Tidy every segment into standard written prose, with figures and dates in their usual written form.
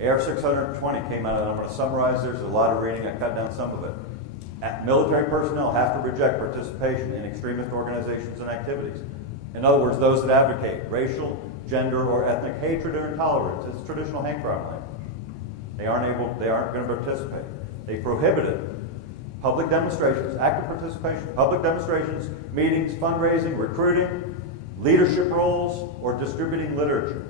AR-620 came out, and I'm going to summarize. There's a lot of reading. I cut down some of it. Military personnel have to reject participation in extremist organizations and activities. In other words, those that advocate racial, gender, or ethnic hatred or intolerance. It's traditional hate crime language. They aren't going to participate. They prohibited public demonstrations, active participation, public demonstrations, meetings, fundraising, recruiting, leadership roles, or distributing literature.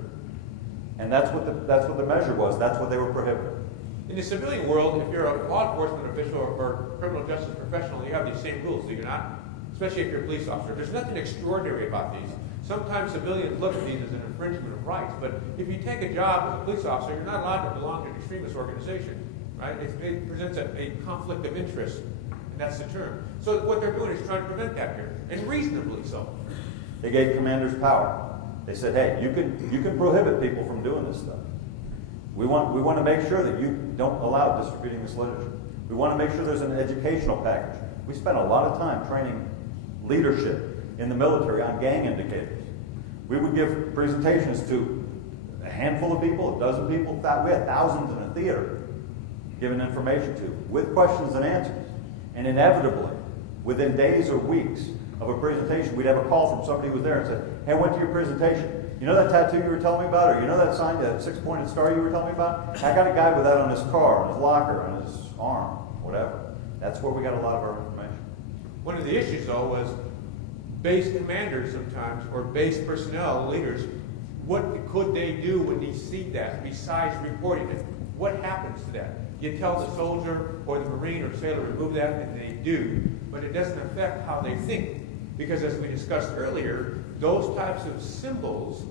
And that's what the measure was. That's what they were prohibiting. In the civilian world, if you're a law enforcement official or criminal justice professional, you have these same rules, do you not? Especially if you're a police officer. There's nothing extraordinary about these. Sometimes civilians look at these as an infringement of rights, but if you take a job as a police officer, you're not allowed to belong to an extremist organization, right? It presents a conflict of interest, and that's the term. So what they're doing is trying to prevent that here, and reasonably so. They gave commanders power. They said, hey, you can prohibit people from doing this stuff. We want to make sure that you don't allow distributing this literature. We want to make sure there's an educational package. We spent a lot of time training leadership in the military on gang indicators. We would give presentations to a handful of people, a dozen people. We had thousands in a theater given information to, with questions and answers. And inevitably, within days or weeks of a presentation, we'd have a call from somebody who was there and said, hey, I went to your presentation. You know that tattoo you were telling me about? Or you know that sign, that six-pointed star you were telling me about? I got a guy with that on his car, on his locker, on his arm, whatever. That's where we got a lot of our information. One of the issues, though, was base commanders sometimes, or base personnel leaders, what could they do when they see that besides reporting it? What happens to that? You tell the soldier or the Marine or sailor to remove that, and they do, but it doesn't affect how they think. Because as we discussed earlier, those types of symbols,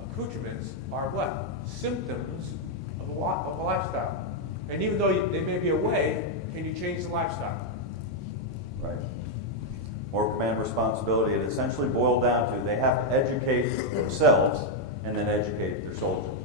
accoutrements, are what? Symptoms of a lifestyle. And even though they may be away, can you change the lifestyle? Right. More command responsibility. It essentially boiled down to they have to educate themselves and then educate their soldiers.